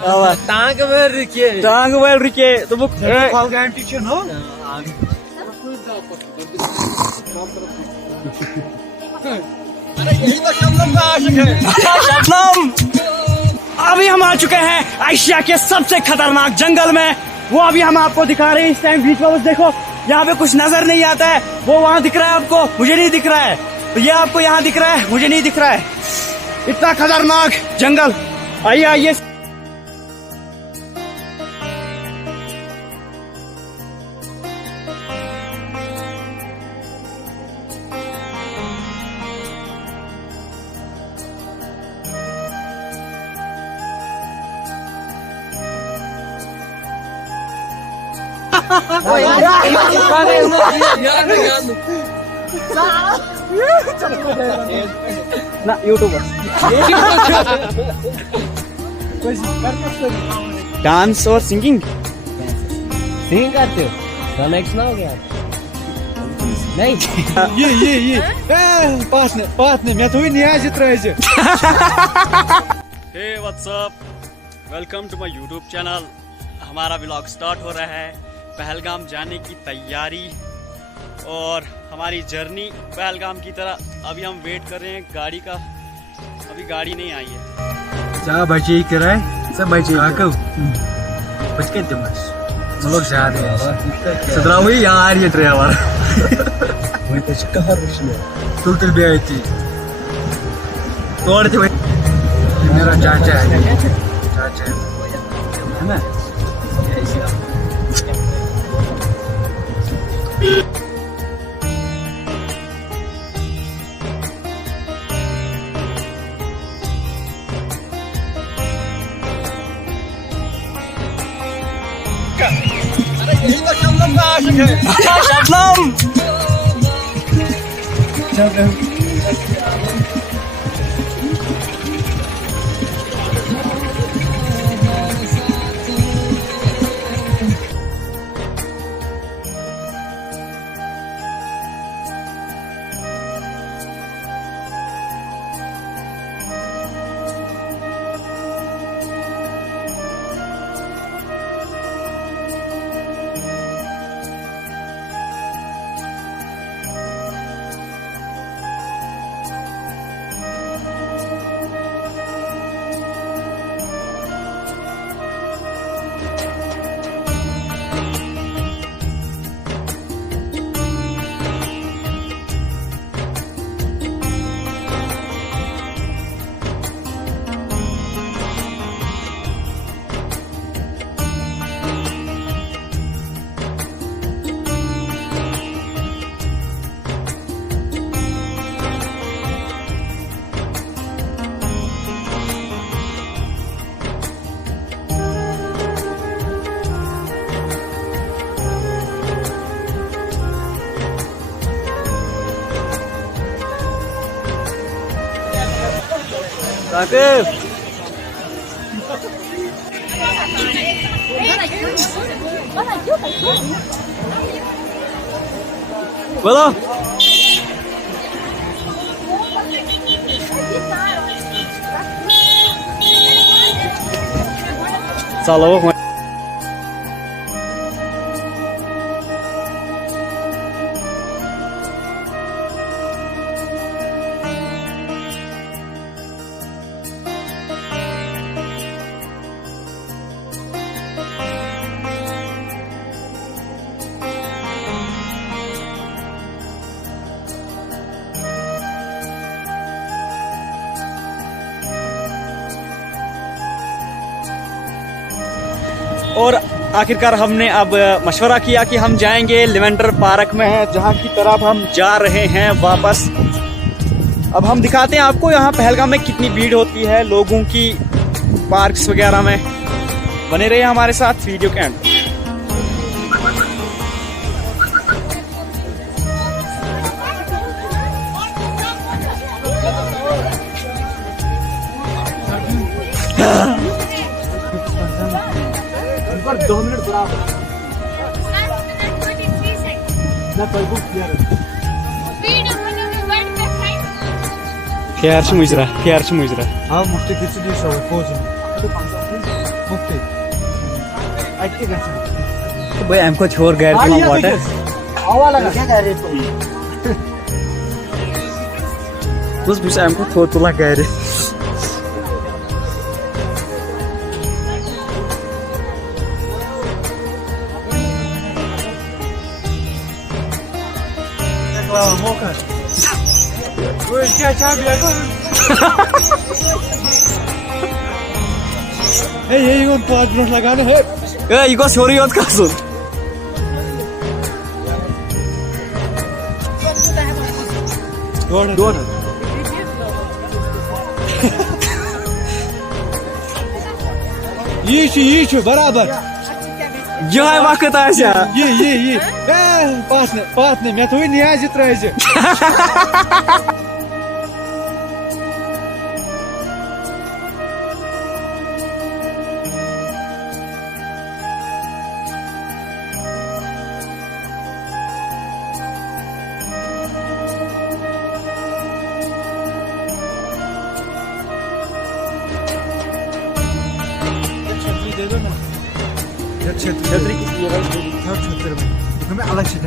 टांग well Ricky तो book guarantee छ नो अरे यही तो शबनम का आशिक है। शबनम, अभी हम आ चुके हैं एशिया के सबसे खतरनाक जंगल में। वो अभी हम आपको दिखा रहे हैं इस टाइम बीच में। बस देखो यहाँ पे कुछ नजर नहीं आता है, वो वहाँ दिख रहा है आपको, मुझे नहीं दिख रहा है। तो ये आपको यहाँ दिख रहा है, मुझे नहीं दिख रहा है। इतना खतरनाक जंगल। आइए आइए। ना यूट्यूबर डांस और सिंगिंग करते हो? गाना एक सुनाओ क्या? नहीं ये पास ने मैं तो ही नहीं आज इतना ऐसे। Hey what's up, welcome to my YouTube channel. हमारा व्लॉग स्टार्ट हो रहा है। पहलगाम जाने की तैयारी और हमारी जर्नी पहलगाम की तरह। अभी हम वेट कर रहे हैं गाड़ी का, अभी गाड़ी नहीं आई है। जा बच्चे कराए सब बच्चे आको बच के दिमाग हम लोग जा रहे हैं सदरा हुई यार ये ड्राइवर वही तो कहां रुशने टोटल भी आई थी तोड़ थे मेरा चाचा है ना। अरे यही तो शबनम का आशिक है। शबनम, साकिब बोलो। चलो और आखिरकार हमने अब मशवरा किया कि हम जाएंगे लेवेंडर पार्क में है, जहाँ की तरफ हम जा रहे हैं वापस। अब हम दिखाते हैं आपको यहाँ पहलगाम में कितनी भीड़ होती है लोगों की, पार्क्स वगैरह में। बने रहिए हमारे साथ वीडियो के एंड। पर 2 मिनट बराबर ना Facebook किया Kıyarşı mıcra, kıyarşı mıcra. हाँ मुझे किसी भी शो को भाई हमको छोड़ गए वाटर क्या कह रहे तुम? उस विषय हमको छोड़ तुला कह रहे यही उन 5 मिनट लगाने हैं ये को छोरी होत का सुन दौड़ ये बराबर जो है वक्त आशा ये पास ने मैं तो ही नहीं आज इतना ऐसे दे दो ना छतरी की छतरी में अलग से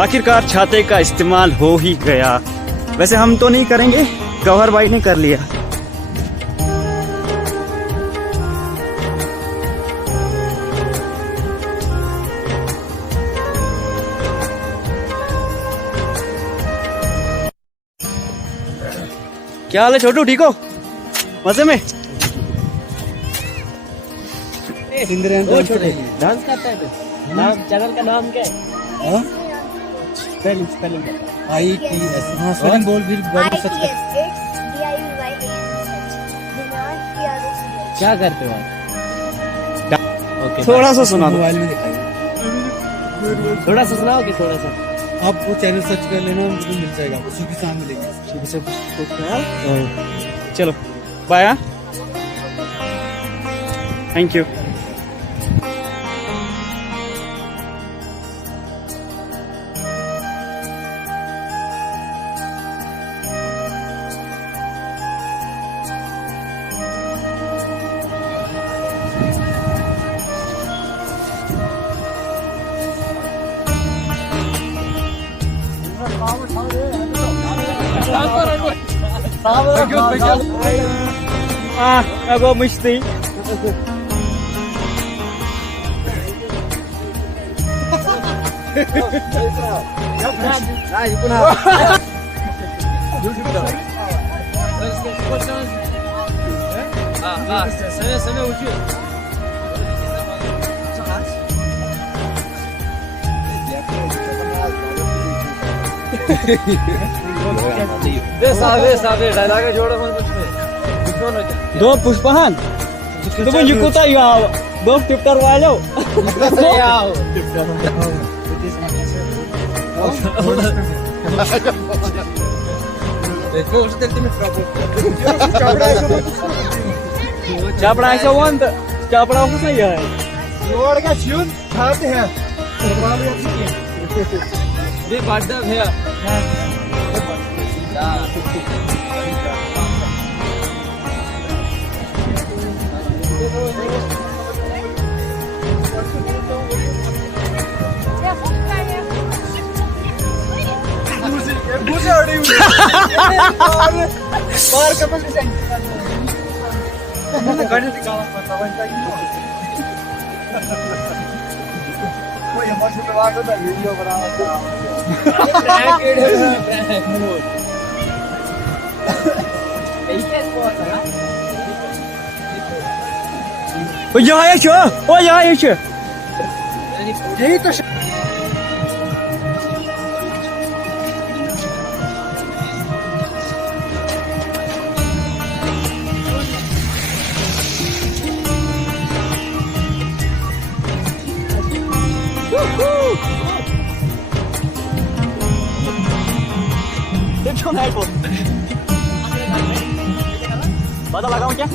आखिरकार छाते का इस्तेमाल हो ही गया। वैसे हम तो नहीं करेंगे, गौहर भाई ने कर लिया। क्या हाल है छोटू, ठीक हो? मजे में? डांस करता है तो नाम चैनल का नाम क्या है? स्पेलिंग ITS हाँ स्पेलिंग बोल फिर क्या करते हो आप? ओके थोड़ा सा सुना दो। मोबाइल में दिखाइए थोड़ा सा सुनाओगे? थोड़ा सा आप वो चैनल सर्च कर लेना, उनको मिल जाएगा, उसी के सामने मिलेगा। चलो bye. Thank you. Aku mesti. Sana uçuyor. Sabe, dialogue जोड़ो मन कुछ में। दो पुष्पहान तुम युकुता याव दो टिप करवा लो। चापड़ा ऐसा वंत चापड़ा कुछ नहीं है। जोड़ का छून खाते हैं ये बाटा भैया यहाँ छो ओ यहाँ छो यही तो देखो ना को पता लगाऊं क्या?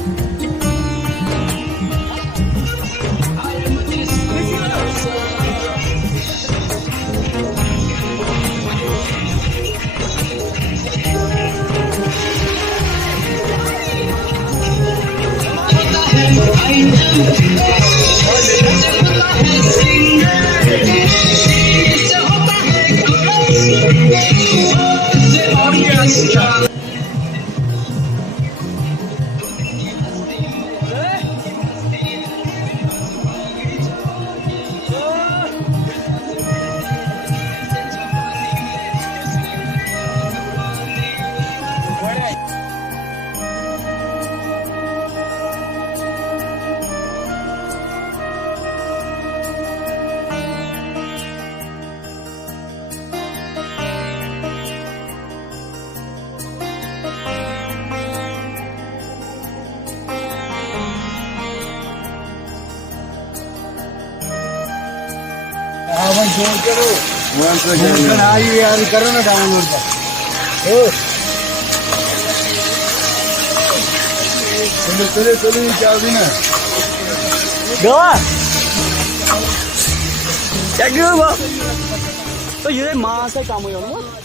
करो ना डाउनलोड चलो क्या भी ना गवा क्या क्यों तो ये माँ से काम हुआ ना